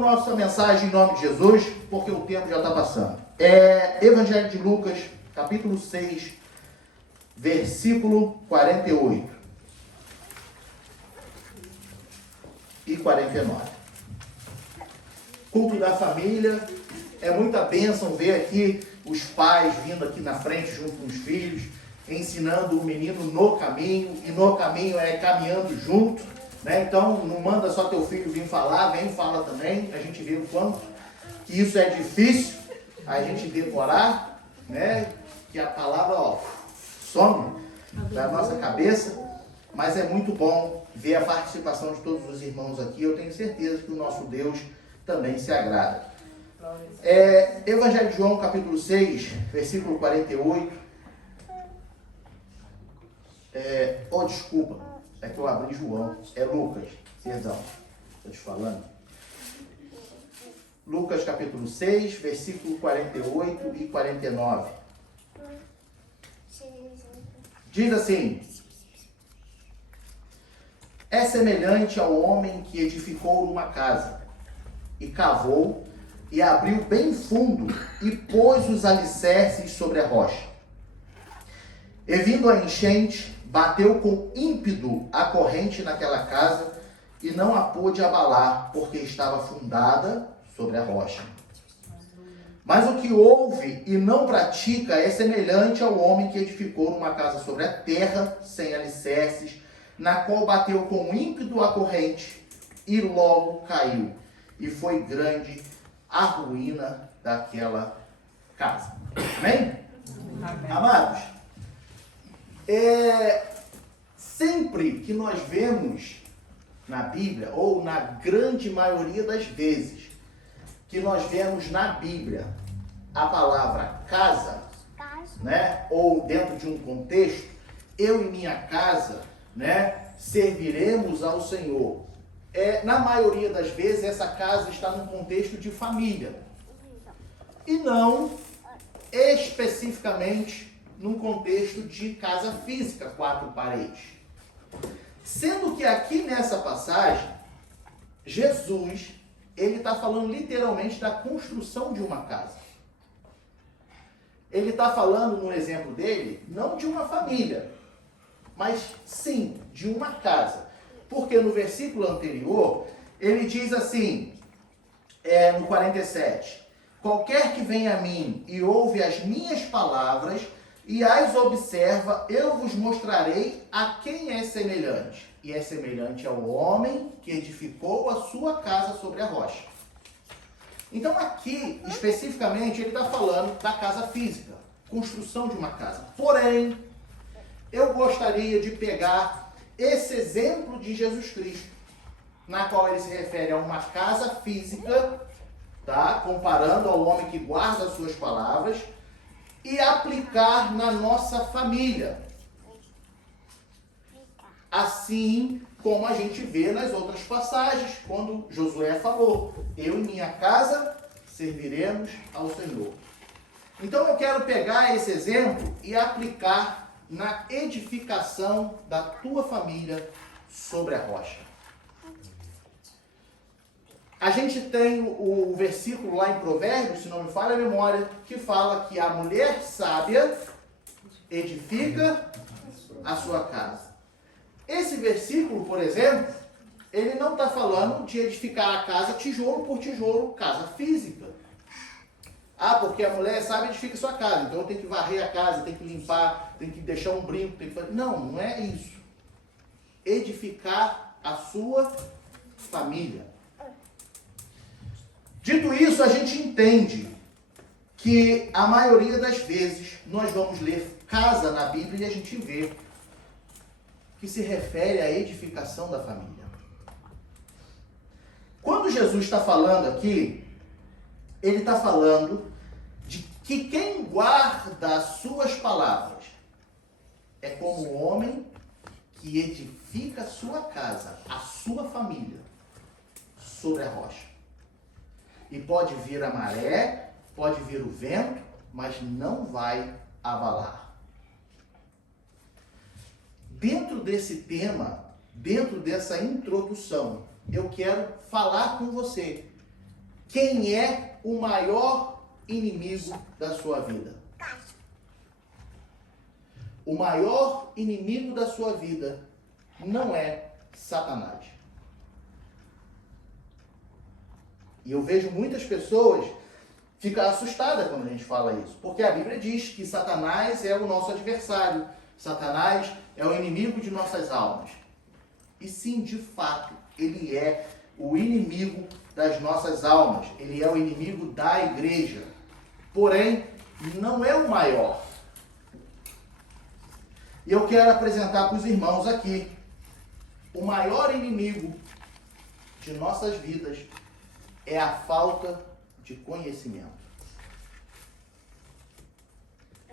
nossa mensagem em nome de Jesus, porque o tempo já está passando. Evangelho de Lucas, capítulo 6, versículo 48 e 49. Culto da família, é muita bênção ver aqui os pais vindo aqui na frente junto com os filhos, ensinando o menino no caminho, e no caminho é caminhando junto, né? Então não manda só teu filho vir falar, vem e fala também. A gente vê o quanto que isso é difícil a gente decorar, né? Que a palavra some da nossa cabeça, mas é muito bom ver a participação de todos os irmãos aqui. Eu tenho certeza que o nosso Deus também se agrada. Evangelho de João, capítulo 6, versículo 48. Desculpa, é que eu abri João, é Lucas, perdão, estou te falando. Lucas, capítulo 6, versículo 48 e 49. Diz assim: é semelhante ao homem que edificou uma casa, e cavou, e abriu bem fundo, e pôs os alicerces sobre a rocha. E vindo a enchente, bateu com ímpeto a corrente naquela casa, e não a pôde abalar, porque estava fundada sobre a rocha. Mas o que ouve e não pratica é semelhante ao homem que edificou uma casa sobre a terra, sem alicerces, na qual bateu com ímpeto a corrente, e logo caiu. E foi grande a ruína daquela casa. Amém? Amém. Amados, sempre que nós vemos na Bíblia, ou na grande maioria das vezes, que nós vemos na Bíblia a palavra casa, né? Ou dentro de um contexto, eu e minha casa, né, serviremos ao Senhor. Na maioria das vezes, essa casa está num contexto de família. E não especificamente num contexto de casa física, 4 paredes. Sendo que aqui nessa passagem, Jesus, ele está falando literalmente da construção de uma casa. Ele está falando, no exemplo dele, não de uma família, mas sim de uma casa. Porque no versículo anterior, ele diz assim, no 47, qualquer que venha a mim e ouve as minhas palavras e as observa, eu vos mostrarei a quem é semelhante. E é semelhante ao homem que edificou a sua casa sobre a rocha. Então aqui, especificamente, ele está falando da casa física, construção de uma casa. Porém, eu gostaria de pegar esse exemplo de Jesus Cristo, na qual ele se refere a uma casa física, tá? Comparando ao homem que guarda as suas palavras, e aplicar na nossa família. Assim como a gente vê nas outras passagens, quando Josué falou, eu e minha casa serviremos ao Senhor. Então eu quero pegar esse exemplo e aplicar na edificação da tua família sobre a rocha. A gente tem o versículo lá em Provérbios, se não me falha a memória, que fala que a mulher sábia edifica a sua casa. Esse versículo, por exemplo, ele não está falando de edificar a casa tijolo por tijolo, casa física. Porque a mulher sábia edifica a sua casa, então tem que varrer a casa, tem que limpar, tem que deixar um brinco, tem que fazer... Não é isso. Edificar a sua família. Dito isso, a gente entende que a maioria das vezes nós vamos ler casa na Bíblia e a gente vê que se refere à edificação da família. Quando Jesus está falando aqui, ele está falando de que quem guarda as suas palavras é como o homem que edifica a sua casa, a sua família, sobre a rocha. E pode vir a maré, pode vir o vento, mas não vai abalar. Dentro desse tema, dentro dessa introdução, eu quero falar com você quem é o maior inimigo da sua vida? O maior inimigo da sua vida não é Satanás. E eu vejo muitas pessoas ficar assustadas quando a gente fala isso, porque a Bíblia diz que Satanás é o nosso adversário, Satanás é o inimigo de nossas almas. E sim, de fato, ele é o inimigo das nossas almas, ele é o inimigo da igreja. Porém, não é o maior. E eu quero apresentar para os irmãos aqui o maior inimigo de nossas vidas é a falta de conhecimento.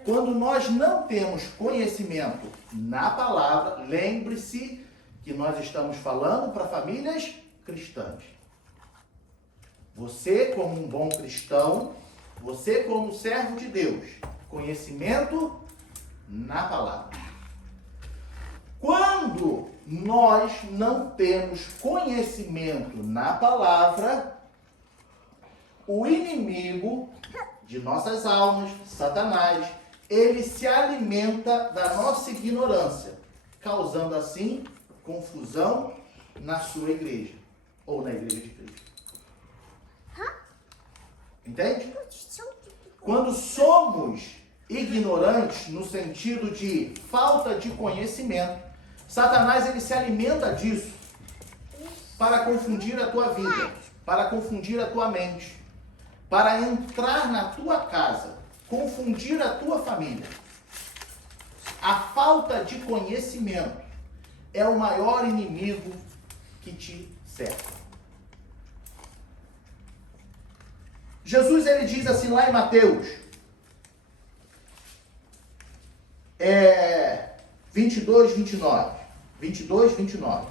Quando nós não temos conhecimento na palavra, lembre-se que nós estamos falando para famílias cristãs. Você, como um bom cristão, você, como servo de Deus, conhecimento na palavra. Quando nós não temos conhecimento na palavra, o inimigo de nossas almas, Satanás, ele se alimenta da nossa ignorância, causando assim confusão na sua igreja, ou na igreja de Cristo. Entende? Quando somos ignorantes, no sentido de falta de conhecimento, Satanás ele se alimenta disso para confundir a tua vida, para confundir a tua mente, para entrar na tua casa, confundir a tua família. A falta de conhecimento é o maior inimigo que te cerca. Jesus ele diz assim lá em Mateus 22, 29.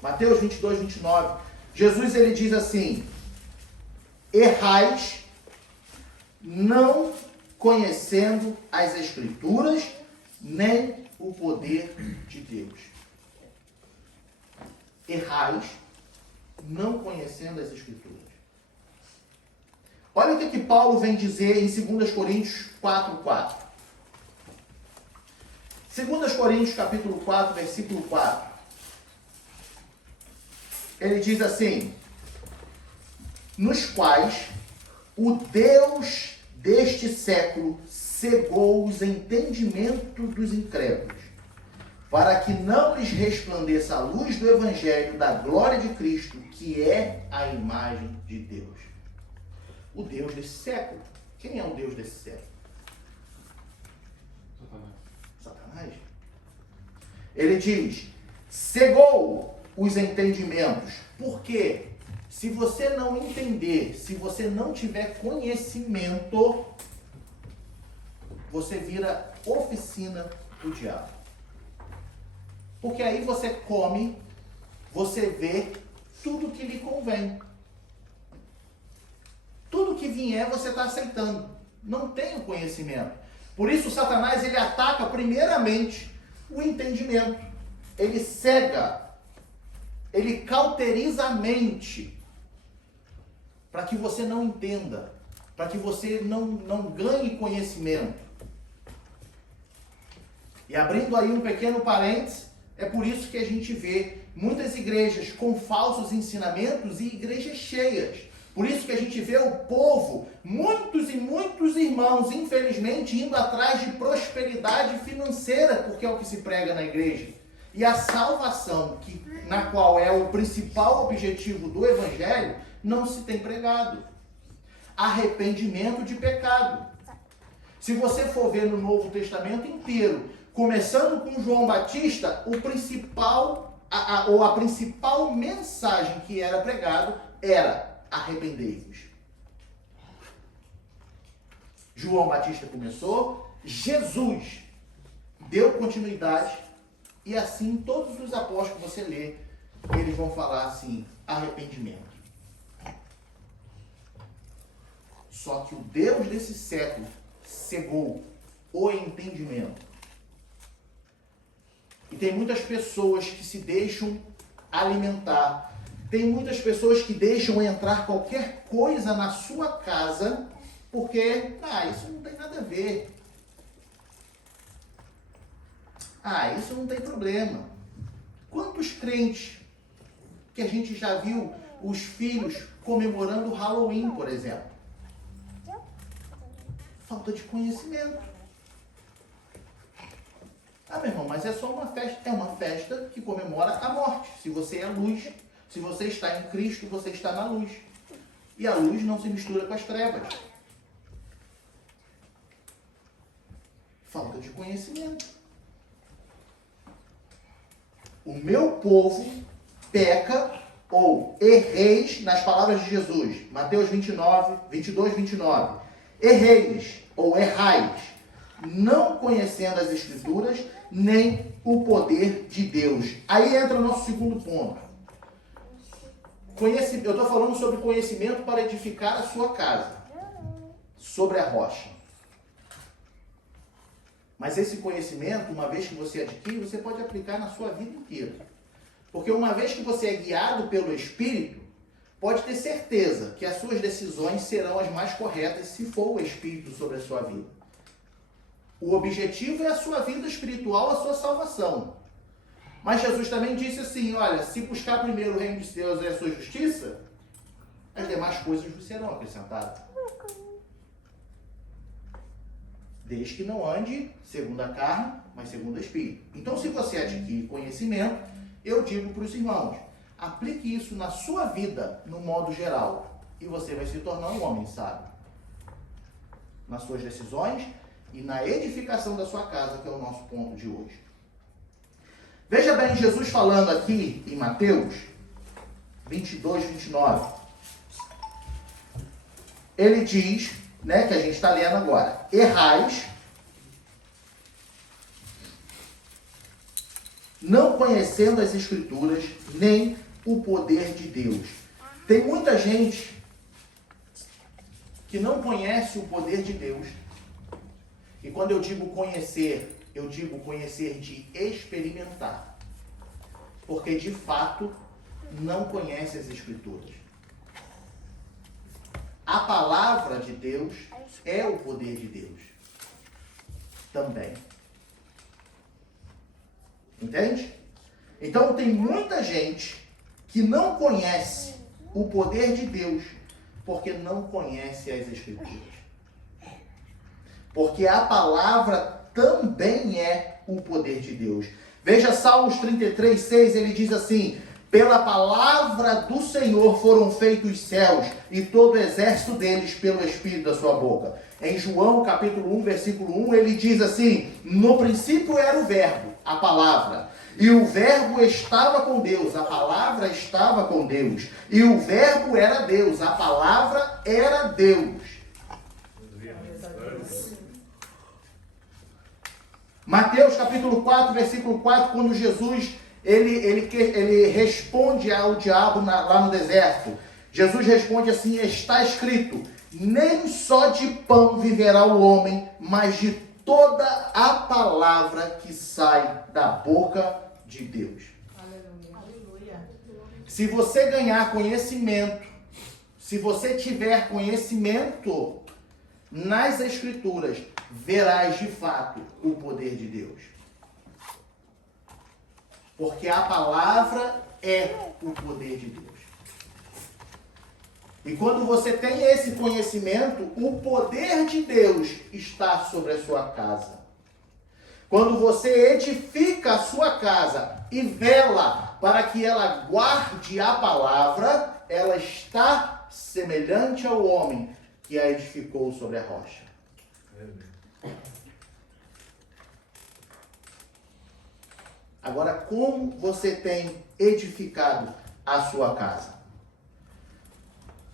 Mateus 22, 29. Jesus ele diz assim: errais não conhecendo as Escrituras, nem o poder de Deus. Errais não conhecendo as Escrituras. Olha o que Paulo vem dizer em 2 Coríntios 4:4. 2 Coríntios capítulo 4, versículo 4. Ele diz assim: nos quais o Deus deste século cegou os entendimentos dos incrédulos, para que não lhes resplandeça a luz do Evangelho da glória de Cristo, que é a imagem de Deus. O Deus desse século. Quem é o Deus desse século? Satanás. Ele diz: cegou os entendimentos. Por quê? Se você não entender, se você não tiver conhecimento, você vira oficina do diabo. Porque aí você come, você vê tudo que lhe convém. Tudo que vier você está aceitando. Não tem o conhecimento. Por isso Satanás ele ataca primeiramente o entendimento. Ele cega, ele cauteriza a mente para que você não entenda, para que você não ganhe conhecimento. E abrindo aí um pequeno parênteses, é por isso que a gente vê muitas igrejas com falsos ensinamentos e igrejas cheias. Por isso que a gente vê o povo, muitos e muitos irmãos, infelizmente, indo atrás de prosperidade financeira, porque é o que se prega na igreja. E a salvação, na qual é o principal objetivo do Evangelho, não se tem pregado. Arrependimento de pecado. Se você for ver no Novo Testamento inteiro, começando com João Batista, a principal mensagem que era pregado era: arrependei-vos. João Batista começou, Jesus deu continuidade, e assim todos os apóstolos que você lê, eles vão falar assim: arrependimento. Só que o Deus desse século cegou o entendimento. E tem muitas pessoas que se deixam alimentar. Tem muitas pessoas que deixam entrar qualquer coisa na sua casa porque, isso não tem nada a ver. Isso não tem problema. Quantos crentes que a gente já viu os filhos comemorando Halloween, por exemplo? Falta de conhecimento. Meu irmão, mas é só uma festa. É uma festa que comemora a morte. Se você é luz, se você está em Cristo, você está na luz. E a luz não se mistura com as trevas. Falta de conhecimento. O meu povo peca ou erreis, nas palavras de Jesus, Mateus 22, 29. Erreis ou errais, não conhecendo as Escrituras, nem o poder de Deus. Aí entra o nosso segundo ponto. Eu estou falando sobre conhecimento para edificar a sua casa, sobre a rocha. Mas esse conhecimento, uma vez que você adquire, você pode aplicar na sua vida inteira. Porque uma vez que você é guiado pelo Espírito, pode ter certeza que as suas decisões serão as mais corretas se for o Espírito sobre a sua vida. O objetivo é a sua vida espiritual, a sua salvação. Mas Jesus também disse assim, olha, se buscar primeiro o reino de Deus e a sua justiça, as demais coisas vos serão acrescentadas. Desde que não ande segundo a carne, mas segundo o Espírito. Então, se você adquire conhecimento, eu digo para os irmãos, aplique isso na sua vida, no modo geral, e você vai se tornar um homem sábio. Nas suas decisões e na edificação da sua casa, que é o nosso ponto de hoje. Veja bem, Jesus falando aqui em Mateus 22, 29. Ele diz, que a gente está lendo agora, errais, não conhecendo as Escrituras, nem o poder de Deus. Tem muita gente que não conhece o poder de Deus. E quando eu digo conhecer de experimentar. Porque, de fato, não conhece as Escrituras. A palavra de Deus é o poder de Deus. Também. Entende? Então, tem muita gente que não conhece o poder de Deus porque não conhece as Escrituras. Porque a palavra também é o poder de Deus. Veja Salmos 33, 6, ele diz assim, pela palavra do Senhor foram feitos os céus e todo o exército deles pelo Espírito da sua boca. Em João capítulo 1, versículo 1, ele diz assim, no princípio era o verbo, a palavra, e o verbo estava com Deus, a palavra estava com Deus, e o verbo era Deus, a palavra era Deus. Mateus capítulo 4, versículo 4, quando Jesus ele responde ao diabo lá no deserto. Jesus responde assim, está escrito, nem só de pão viverá o homem, mas de toda a palavra que sai da boca de Deus. Aleluia. Se você ganhar conhecimento, se você tiver conhecimento nas Escrituras, verás de fato o poder de Deus. Porque a palavra é o poder de Deus. E quando você tem esse conhecimento, o poder de Deus está sobre a sua casa. Quando você edifica a sua casa e vela para que ela guarde a palavra, ela está semelhante ao homem que a edificou sobre a rocha. Agora, como você tem edificado a sua casa?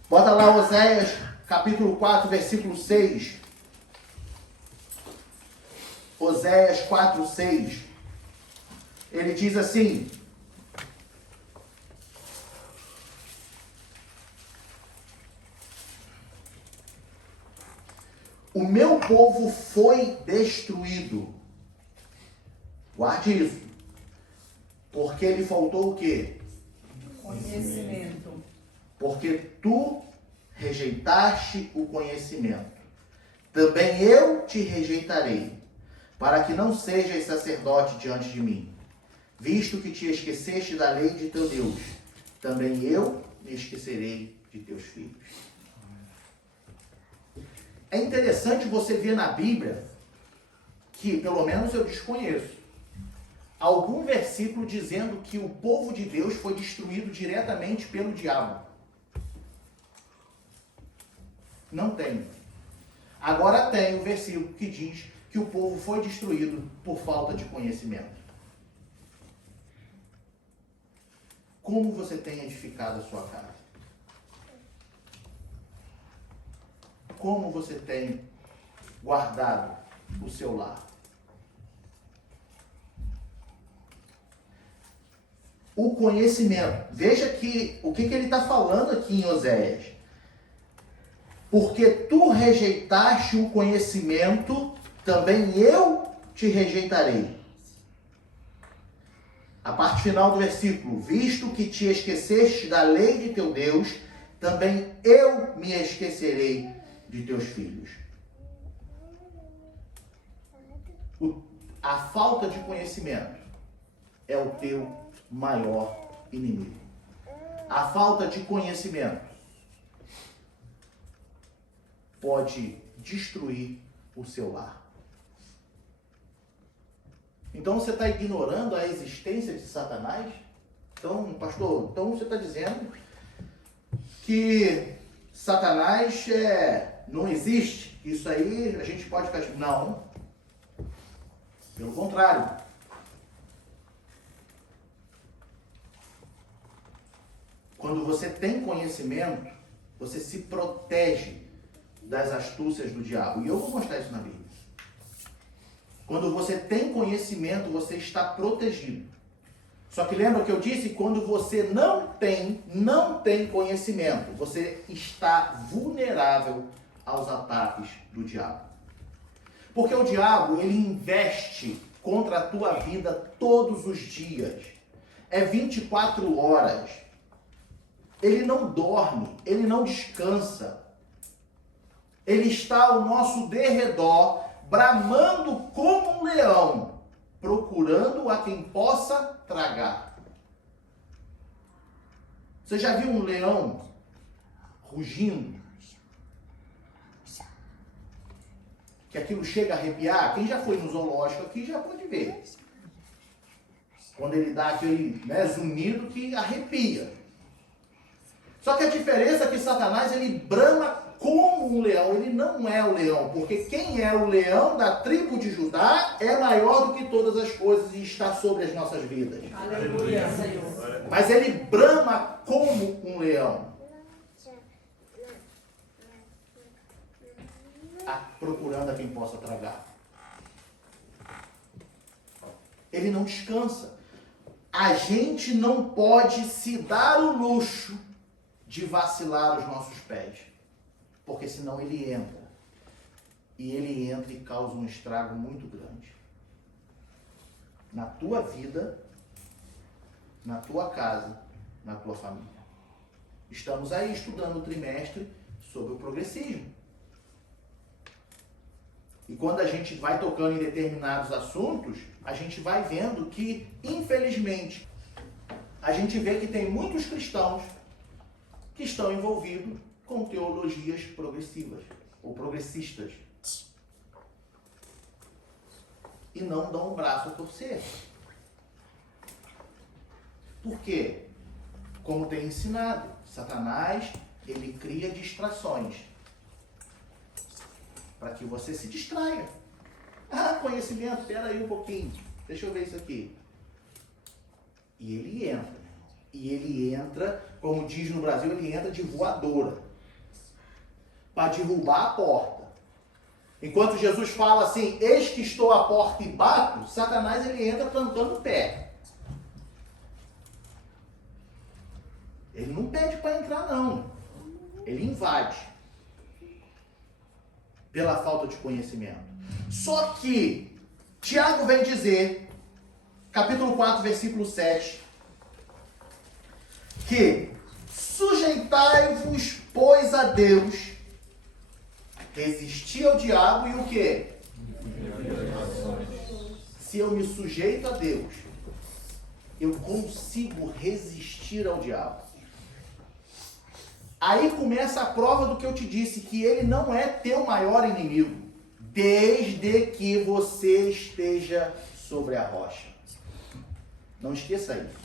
Bota lá Oséias, capítulo 4, versículo 6. Oséias 4, 6. Ele diz assim, o meu povo foi destruído. Guarde isso. Porque lhe faltou o quê? Conhecimento. Porque tu rejeitaste o conhecimento. Também eu te rejeitarei, para que não sejas sacerdote diante de mim. Visto que te esqueceste da lei de teu Deus, também eu me esquecerei de teus filhos. É interessante você ver na Bíblia, que pelo menos eu desconheço, algum versículo dizendo que o povo de Deus foi destruído diretamente pelo diabo. Não tem. Agora tem o versículo que diz que o povo foi destruído por falta de conhecimento. Como você tem edificado a sua casa? Como você tem guardado o seu lar? O conhecimento. Veja que o que ele está falando aqui em Oséias. Porque tu rejeitaste o conhecimento, também eu te rejeitarei. A parte final do versículo. Visto que te esqueceste da lei de teu Deus, também eu me esquecerei de teus filhos. A falta de conhecimento é o teu maior inimigo. A falta de conhecimento pode destruir o seu lar. Então você está ignorando a existência de Satanás? Então, pastor, então você está dizendo que Satanás não existe? Isso aí a gente pode ficar... Não. Pelo contrário. Quando você tem conhecimento, você se protege das astúcias do diabo. E eu vou mostrar isso na Bíblia. Quando você tem conhecimento, você está protegido. Só que lembra que eu disse? Quando você não tem conhecimento, você está vulnerável aos ataques do diabo. Porque o diabo, ele investe contra a tua vida todos os dias. É 24 horas. Ele não dorme, ele não descansa. Ele está ao nosso derredor, bramando como um leão, procurando a quem possa tragar. Você já viu um leão rugindo? Que aquilo chega a arrepiar? Quem já foi no zoológico aqui já pode ver. Quando ele dá aquele zunido que arrepia. Só que a diferença é que Satanás, ele brama como um leão. Ele não é o leão, porque quem é o leão da tribo de Judá é maior do que todas as coisas e está sobre as nossas vidas. Aleluia, Senhor. Mas ele brama como um leão. Procurando a quem possa tragar. Ele não descansa. A gente não pode se dar o luxo de vacilar os nossos pés. Porque senão ele entra. E ele entra e causa um estrago muito grande. Na tua vida, na tua casa, na tua família. Estamos aí estudando o trimestre sobre o progressismo. E quando a gente vai tocando em determinados assuntos, a gente vai vendo que, infelizmente, a gente vê que tem muitos cristãos que estão envolvidos com teologias progressivas ou progressistas. E não dão um braço a torcer. Por quê? Como tem ensinado, Satanás, ele cria distrações para que você se distraia. Conhecimento, espera aí um pouquinho. Deixa eu ver isso aqui. E ele entra. E ele entra, como diz no Brasil, ele entra de voadora. Para derrubar a porta. Enquanto Jesus fala assim, eis que estou à porta e bato, Satanás ele entra plantando o pé. Ele não pede para entrar não. Ele invade. Pela falta de conhecimento. Só que Tiago vem dizer, capítulo 4, versículo 7, que sujeitai-vos, pois, a Deus, resistir ao diabo e o quê? Se eu me sujeito a Deus, eu consigo resistir ao diabo. Aí começa a prova do que eu te disse, que ele não é teu maior inimigo, desde que você esteja sobre a rocha. Não esqueça isso.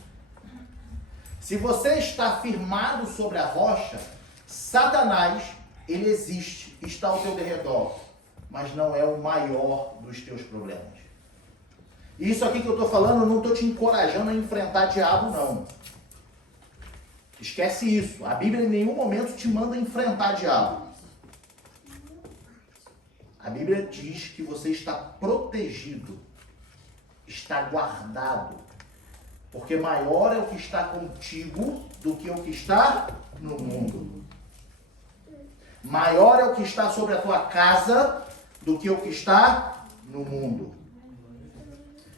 Se você está firmado sobre a rocha, Satanás, ele existe, está ao teu derredor, mas não é o maior dos teus problemas. E isso aqui que eu estou falando, eu não estou te encorajando a enfrentar diabo, não. Esquece isso. A Bíblia em nenhum momento te manda enfrentar diabo. A Bíblia diz que você está protegido, está guardado. Porque maior é o que está contigo do que o que está no mundo. Maior é o que está sobre a tua casa do que o que está no mundo.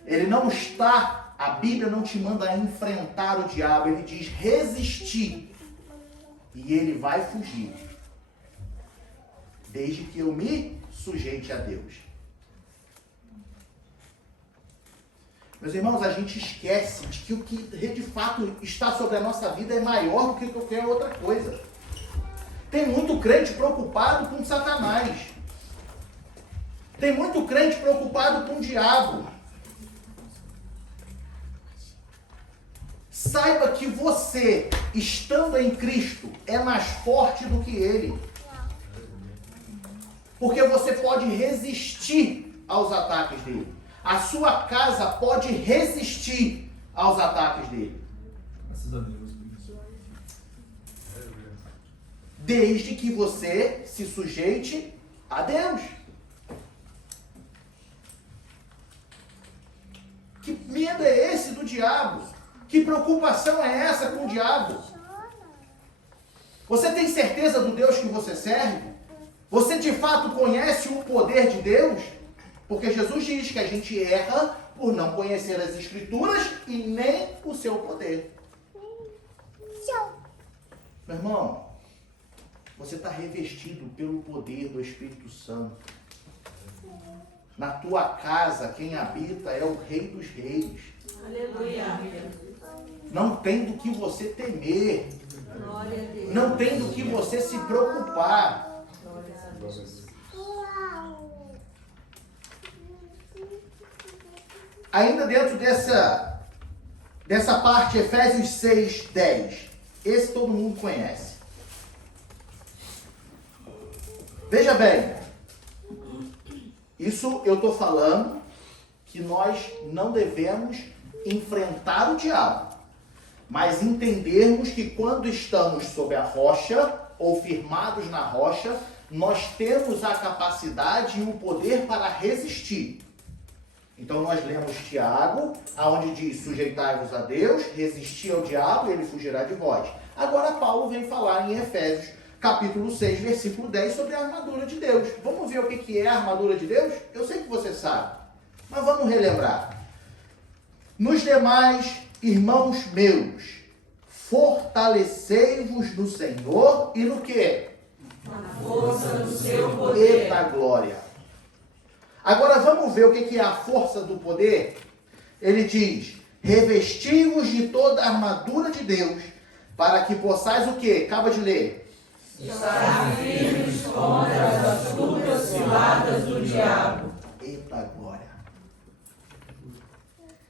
Ele não está, a Bíblia não te manda enfrentar o diabo, ele diz resistir. E ele vai fugir. Desde que eu me sujeite a Deus. Meus irmãos, a gente esquece de que o que de fato está sobre a nossa vida é maior do que qualquer outra coisa. Tem muito crente preocupado com Satanás. Tem muito crente preocupado com o diabo. Saiba que você, estando em Cristo, é mais forte do que ele. Porque você pode resistir aos ataques dele. A sua casa pode resistir aos ataques dele. Graças a Deus. Desde que você se sujeite a Deus. Que medo é esse do diabo? Que preocupação é essa com o diabo? Você tem certeza do Deus que você serve? Você de fato conhece o poder de Deus? Porque Jesus diz que a gente erra por não conhecer as Escrituras e nem o seu poder. Meu irmão, você está revestido pelo poder do Espírito Santo. Na tua casa, quem habita é o Rei dos Reis. Aleluia. Não tem do que você temer. Glória a Deus. Não tem do que você se preocupar. Glória a Deus. Ainda dentro dessa parte, Efésios 6, 10. Esse todo mundo conhece. Veja bem. Isso eu estou falando que nós não devemos enfrentar o diabo. Mas entendermos que quando estamos sob a rocha, ou firmados na rocha, nós temos a capacidade e o poder para resistir. Então nós lemos Tiago, aonde diz, sujeitai-vos a Deus, resistir ao diabo e ele fugirá de vós. Agora Paulo vem falar em Efésios, capítulo 6, versículo 10, sobre a armadura de Deus. Vamos ver o que é a armadura de Deus? Eu sei que você sabe, mas vamos relembrar. Nos demais, irmãos meus, fortalecei-vos no Senhor e no quê? Na força do seu poder. Eita glória! Agora vamos ver o que é a força do poder? Ele diz, revesti-vos de toda a armadura de Deus, para que possais o quê? Acaba de ler. Estar firmes contra as astutas ciladas do diabo. Eita glória!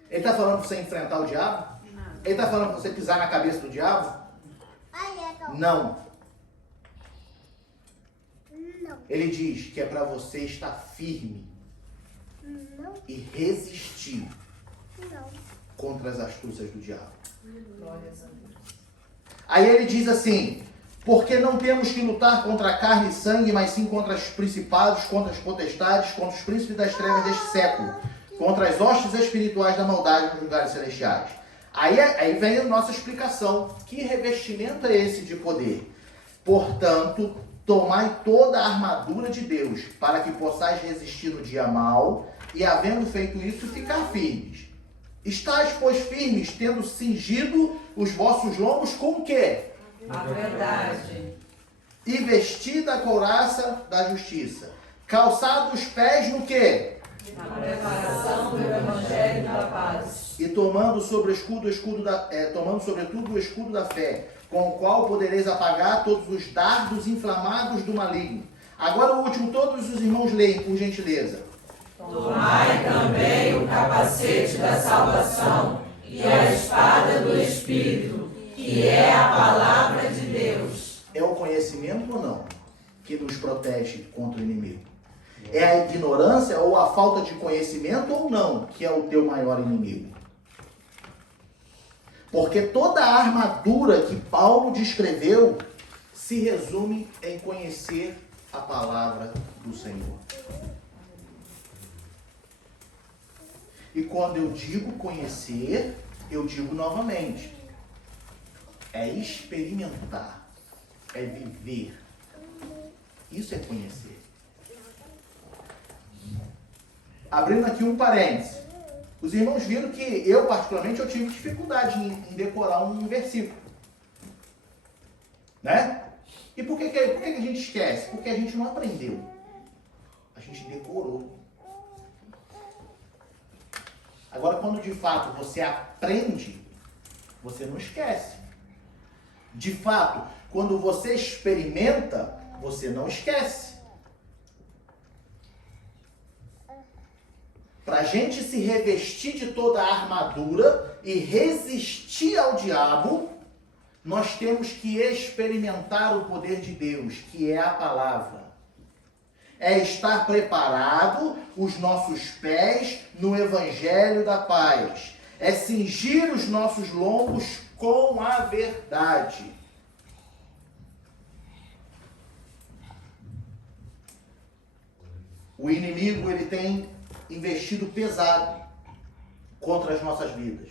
Ele está falando para você enfrentar o diabo? Ele está falando para você pisar na cabeça do diabo? Não. Ele diz que é para você estar firme e resistir contra as astúcias do diabo. Glória a Deus. Aí ele diz assim, porque não temos que lutar contra carne e sangue, mas sim contra os principados, contra as potestades, contra os príncipes das trevas deste século, contra as hostes espirituais da maldade nos lugares celestiais. Aí vem a nossa explicação. Que revestimento é esse de poder? Portanto, tomai toda a armadura de Deus, para que possais resistir no dia mau, e havendo feito isso, ficar firmes. Estais, pois, firmes, tendo cingido os vossos lombos com o quê? A verdade. E vestida a couraça da justiça. Calçado os pés no quê? Na preparação do Evangelho da paz. E tomando sobretudo o escudo da fé, com o qual podereis apagar todos os dardos inflamados do maligno. Agora o último, todos os irmãos leem, por gentileza. Tomai também o capacete da salvação e a espada do Espírito, que é a palavra de Deus. É o conhecimento ou não que nos protege contra o inimigo? É a ignorância ou a falta de conhecimento ou não que é o teu maior inimigo? Porque toda a armadura que Paulo descreveu se resume em conhecer a palavra do Senhor. E quando eu digo conhecer, eu digo novamente, é experimentar, é viver. Isso é conhecer. Abrindo aqui um parênteses. Os irmãos viram que eu, particularmente, eu tive dificuldade em decorar um versículo. Né? E por que a gente esquece? Porque a gente não aprendeu. A gente decorou. Agora, quando de fato você aprende, você não esquece. De fato, quando você experimenta, você não esquece. Para a gente se revestir de toda a armadura e resistir ao diabo, nós temos que experimentar o poder de Deus, que é a palavra. É estar preparado os nossos pés no Evangelho da paz. É cingir os nossos lombos com a verdade. O inimigo, ele tem investido pesado contra as nossas vidas.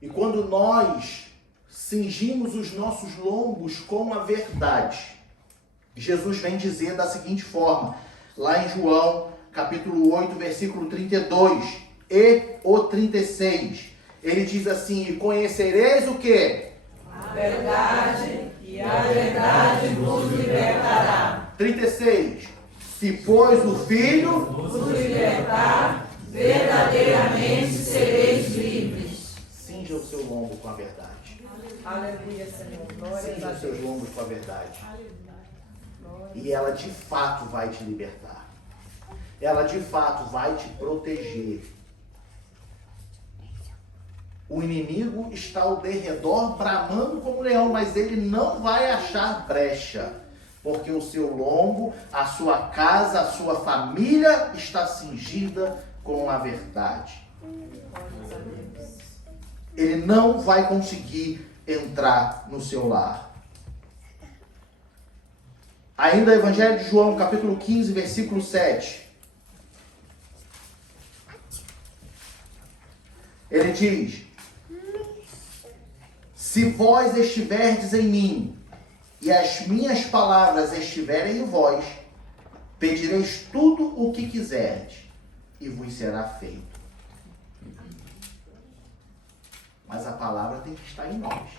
E quando nós cingimos os nossos lombos com a verdade, Jesus vem dizer da seguinte forma, lá em João, capítulo 8, versículo 32 e o 36. Ele diz assim, e conhecereis o quê? A verdade, e a verdade vos libertará. 36. Se, pois, o Filho Vos libertar, verdadeiramente sereis livres. cinja o seu lombo com a verdade. Aleluia, Senhor. Glória Cinja a os seus Deus. lombos com a verdade. E ela de fato vai te libertar. Ela de fato vai te proteger. O inimigo está ao derredor bramando como leão, mas ele não vai achar brecha. Porque o seu lombo, a sua casa, a sua família está cingida com a verdade. Ele não vai conseguir entrar no seu lar. Ainda Evangelho de João, capítulo 15, versículo 7. Ele diz, se vós estiverdes em mim, e as minhas palavras estiverem em vós, pedireis tudo o que quiserdes, e vos será feito. Mas a palavra tem que estar em nós.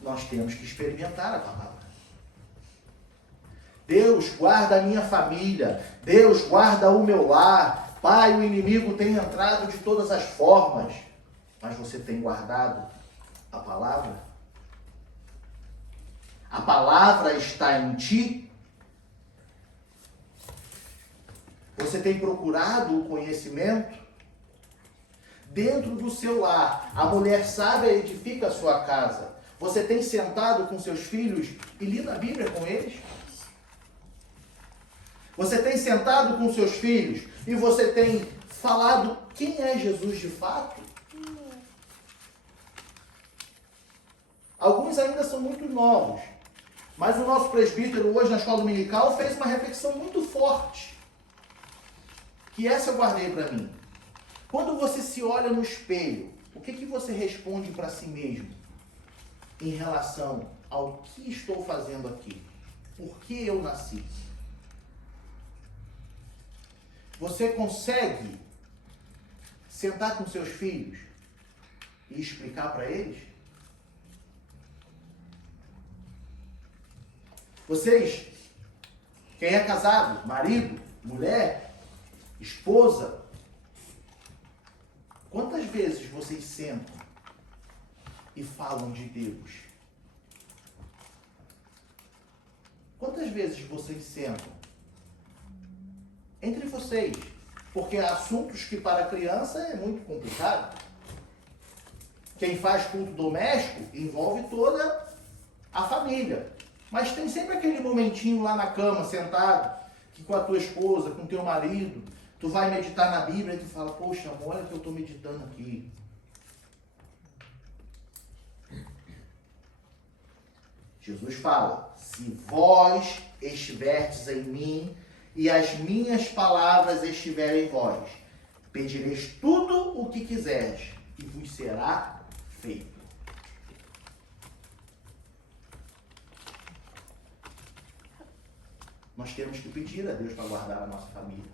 Nós temos que experimentar a palavra. Deus, guarda a minha família. Deus, guarda o meu lar. Pai, o inimigo tem entrado de todas as formas. Mas você tem guardado a palavra? A palavra está em ti? Você tem procurado o conhecimento? Dentro do seu lar, a mulher sábia edifica a sua casa. Você tem sentado com seus filhos e lido a Bíblia com eles? Você tem sentado com seus filhos e você tem falado quem é Jesus de fato? Alguns ainda são muito novos. Mas o nosso presbítero hoje na escola dominical fez uma reflexão muito forte. Que essa eu guardei para mim. Quando você se olha no espelho, o que você responde para si mesmo em relação ao que estou fazendo aqui? Por que eu nasci? Você consegue sentar com seus filhos e explicar para eles? Vocês, quem é casado, marido, mulher, esposa, quantas vezes vocês sentam e falam de Deus? Quantas vezes vocês sentam entre vocês? Porque há assuntos que para a criança é muito complicado. Quem faz culto doméstico envolve toda a família. Mas tem sempre aquele momentinho lá na cama, sentado, que com a tua esposa, com o teu marido, tu vai meditar na Bíblia e tu fala, poxa, amor, olha que eu estou meditando aqui. Jesus fala, se vós estiverdes em mim e as minhas palavras estiverem em vós, pedireis tudo o que quiseres e vos será feito. Nós temos que pedir a Deus para guardar a nossa família.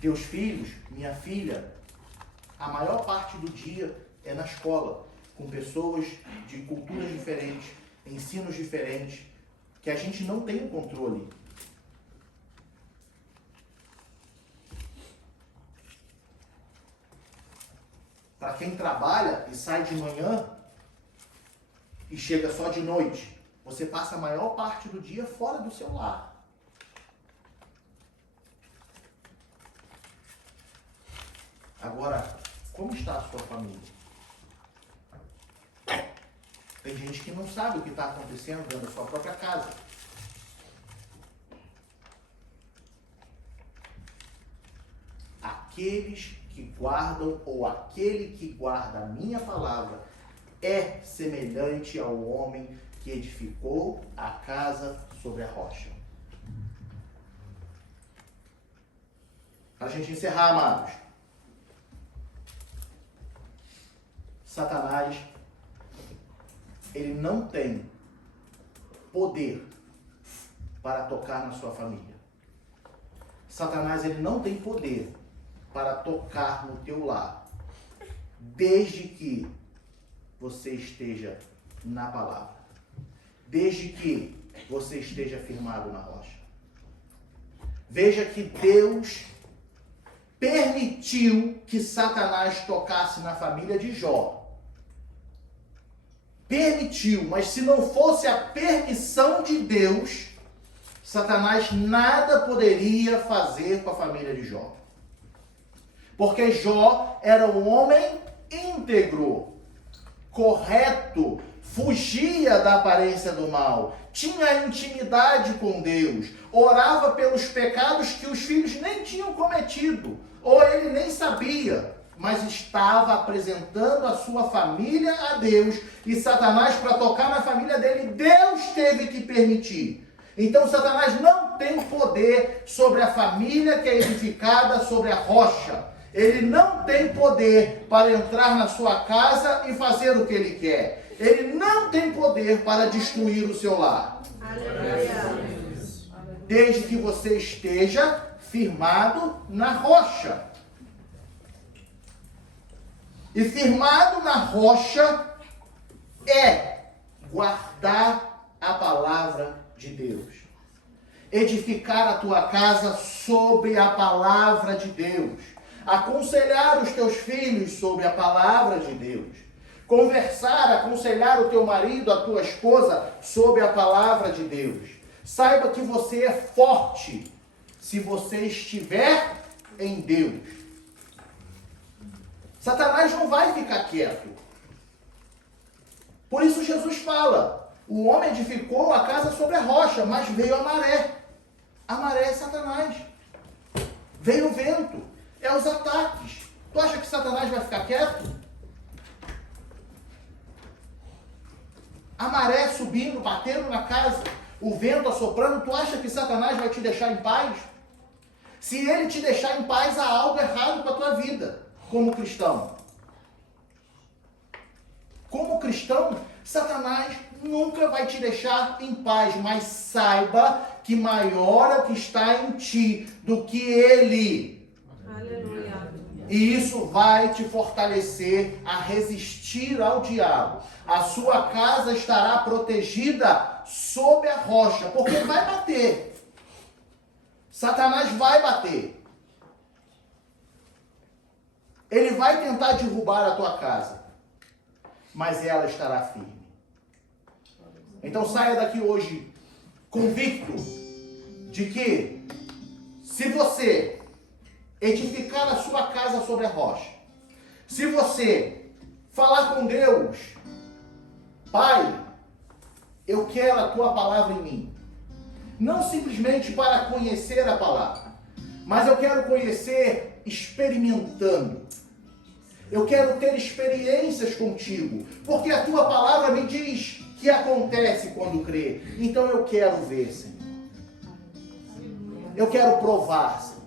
Teus filhos, minha filha, a maior parte do dia é na escola, com pessoas de culturas diferentes, ensinos diferentes, que a gente não tem o controle. Para quem trabalha e sai de manhã e chega só de noite, você passa a maior parte do dia fora do seu lar. Agora, como está a sua família? Tem gente que não sabe o que está acontecendo dentro da sua própria casa. Aqueles que guardam, ou aquele que guarda a minha palavra, é semelhante ao homem que edificou a casa sobre a rocha. Para a gente encerrar, amados. Satanás, ele não tem poder para tocar na sua família. Satanás, ele não tem poder para tocar no teu lar, desde que você esteja na palavra, desde que você esteja firmado na rocha. Veja que Deus permitiu que Satanás tocasse na família de Jó. Permitiu, mas se não fosse a permissão de Deus, Satanás nada poderia fazer com a família de Jó. Porque Jó era um homem íntegro, correto, fugia da aparência do mal, tinha intimidade com Deus, orava pelos pecados que os filhos nem tinham cometido, ou ele nem sabia, mas estava apresentando a sua família a Deus, e Satanás, para tocar na família dele, Deus teve que permitir. Então Satanás não tem poder sobre a família que é edificada sobre a rocha. Ele não tem poder para entrar na sua casa e fazer o que ele quer. Ele não tem poder para destruir o seu lar. Desde que você esteja firmado na rocha. E firmado na rocha é guardar a palavra de Deus. Edificar a tua casa sobre a palavra de Deus. Aconselhar os teus filhos sobre a palavra de Deus. Conversar, aconselhar o teu marido, a tua esposa sobre a palavra de Deus. Saiba que você é forte se você estiver em Deus. Satanás não vai ficar quieto. Por isso Jesus fala, o homem edificou a casa sobre a rocha, mas veio a maré. A maré é Satanás. Veio o vento, é os ataques. Tu acha que Satanás vai ficar quieto? A maré subindo, batendo na casa, o vento assoprando, tu acha que Satanás vai te deixar em paz? Se ele te deixar em paz, há algo errado com a tua vida, como cristão. Como cristão, Satanás nunca vai te deixar em paz, mas saiba que maior é o que está em ti do que ele. Aleluia. E isso vai te fortalecer a resistir ao diabo. A sua casa estará protegida sob a rocha, porque vai bater. Satanás vai bater. Ele vai tentar derrubar a tua casa, mas ela estará firme. Então saia daqui hoje convicto de que se você edificar a sua casa sobre a rocha, se você falar com Deus, Pai, eu quero a tua palavra em mim, não simplesmente para conhecer a palavra, mas eu quero conhecer experimentando. Eu quero ter experiências contigo, porque a tua palavra me diz que acontece quando crê. Então eu quero ver, Senhor. Eu quero provar, Senhor.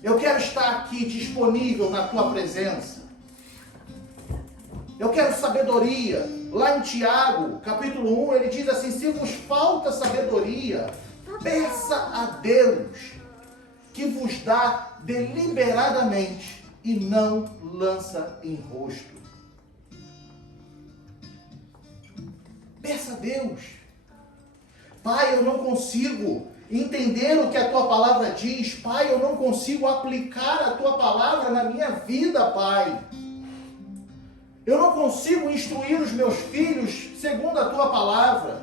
Eu quero estar aqui disponível na tua presença. Eu quero sabedoria. Lá em Tiago, capítulo 1, ele diz assim: se vos falta sabedoria, peça a Deus, que vos dá deliberadamente e não lança em rosto. Peça a Deus. Pai, eu não consigo entender o que a tua palavra diz. Pai, eu não consigo aplicar a tua palavra na minha vida, Pai. Eu não consigo instruir os meus filhos segundo a tua palavra.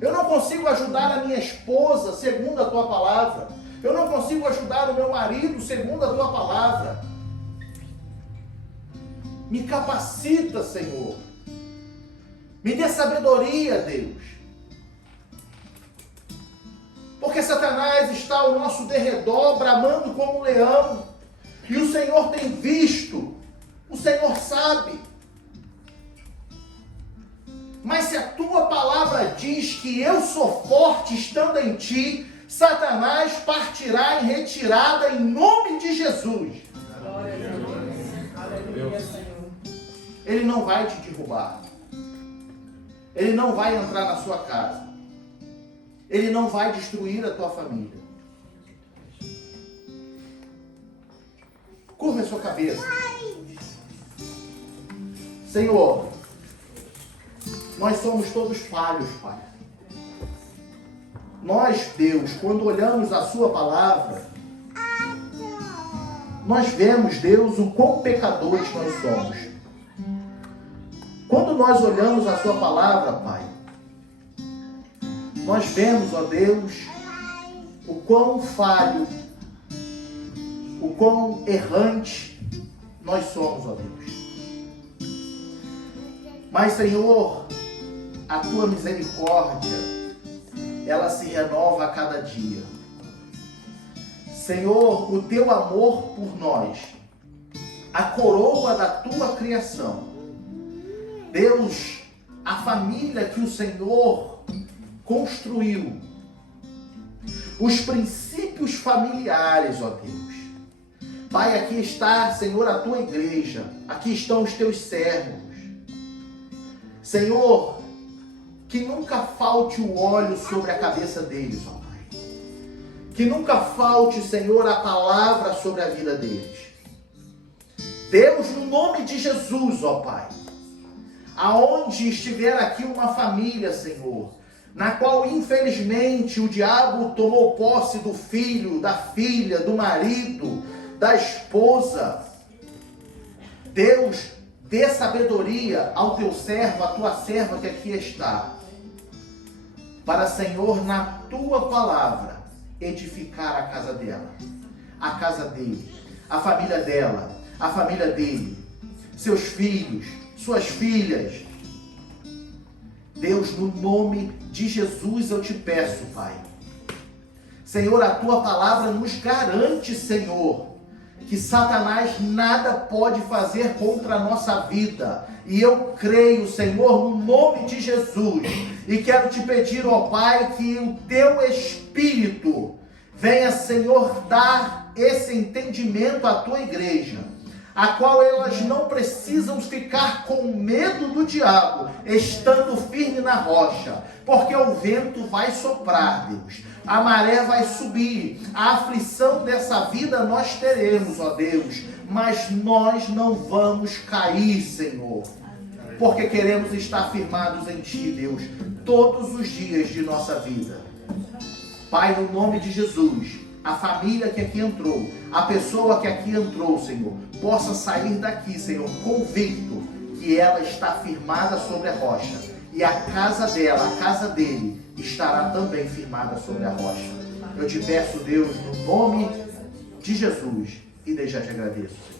Eu não consigo ajudar a minha esposa segundo a tua palavra. Eu não consigo ajudar o meu marido segundo a tua palavra. Me capacita, Senhor. Me dê sabedoria, Deus. Porque Satanás está ao nosso derredor, bramando como um leão. E o Senhor tem visto. O Senhor sabe. Mas se a tua palavra diz que eu sou forte estando em ti, Satanás partirá em retirada em nome de Jesus. Glória a Deus. Aleluia, Senhor. Ele não vai te derrubar. Ele não vai entrar na sua casa. Ele não vai destruir a tua família. Curva a sua cabeça. Senhor, nós somos todos falhos, Pai. Nós, Deus, quando olhamos a sua palavra, nós vemos, Deus, o quão pecadores nós somos. Quando nós olhamos a sua palavra, Pai, nós vemos, ó Deus, o quão falho, o quão errante nós somos, ó Deus. Mas, Senhor, a tua misericórdia, ela se renova a cada dia. Senhor, o teu amor por nós, a coroa da tua criação, Deus, a família que o Senhor construiu, os princípios familiares, ó Deus. Pai, aqui está, Senhor, a tua igreja, aqui estão os teus servos. Senhor, que nunca falte o óleo sobre a cabeça deles, ó Pai. Que nunca falte, Senhor, a palavra sobre a vida deles. Deus, no nome de Jesus, ó Pai, aonde estiver aqui uma família, Senhor, na qual infelizmente o diabo tomou posse do filho, da filha, do marido, da esposa, Deus, dê sabedoria ao teu servo, à tua serva que aqui está, para, Senhor, na tua palavra, edificar a casa dela, a casa dele, a família dela, a família dele, seus filhos, suas filhas. Deus, no nome de Jesus eu te peço, Pai. Senhor, a tua palavra nos garante, Senhor, que Satanás nada pode fazer contra a nossa vida. E eu creio, Senhor, no nome de Jesus. E quero te pedir, ó Pai, que o teu Espírito venha, Senhor, dar esse entendimento à tua igreja, a qual elas não precisam ficar com medo do diabo, estando firme na rocha, porque o vento vai soprar, Deus, a maré vai subir, a aflição dessa vida nós teremos, ó Deus, mas nós não vamos cair, Senhor, porque queremos estar firmados em Ti, Deus, todos os dias de nossa vida. Pai, no nome de Jesus, a família que aqui entrou, a pessoa que aqui entrou, Senhor, possa sair daqui, Senhor, convicto que ela está firmada sobre a rocha, e a casa dela, a casa dele, estará também firmada sobre a rocha. Eu te peço, Deus, no nome de Jesus, e desde já te agradeço.